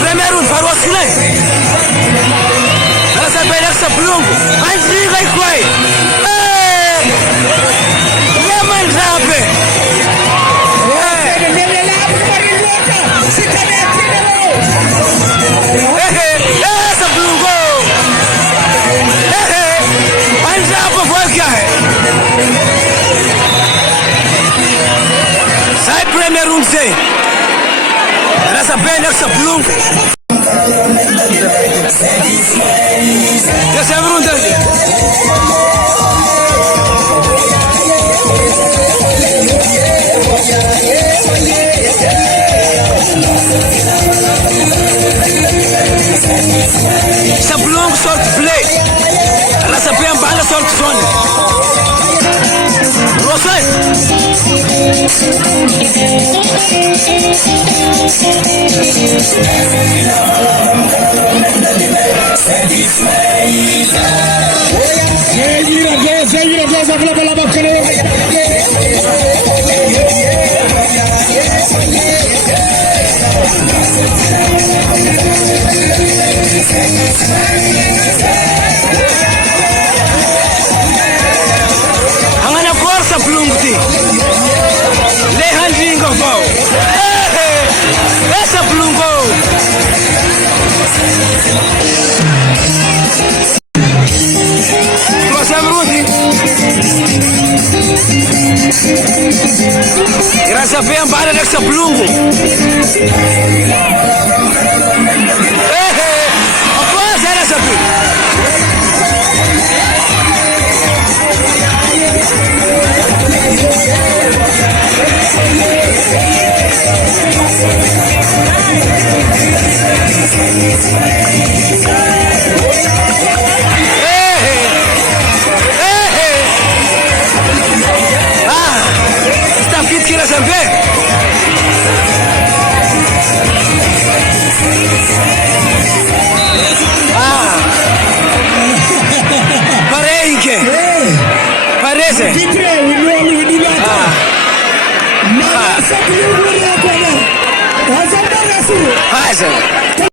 Primeiro farou silêncio. Ela sabe essa plumbo. Mas liga e foi. É manjabe. Essa plumbo. Manjabe foi o que é. Sai primeiro sei. Ela sabe essa plumbo. Ya se abrió un dente. Se abrió un sort play. La sapían bala sort son. Rosé. Hangana força plumbuti. Lehan jingo vau. Essa plumbo. Graças a Deus, para dessa plumbo. Após era essa plumbo. Está fit que era saber. Parei que? Parece. Passa.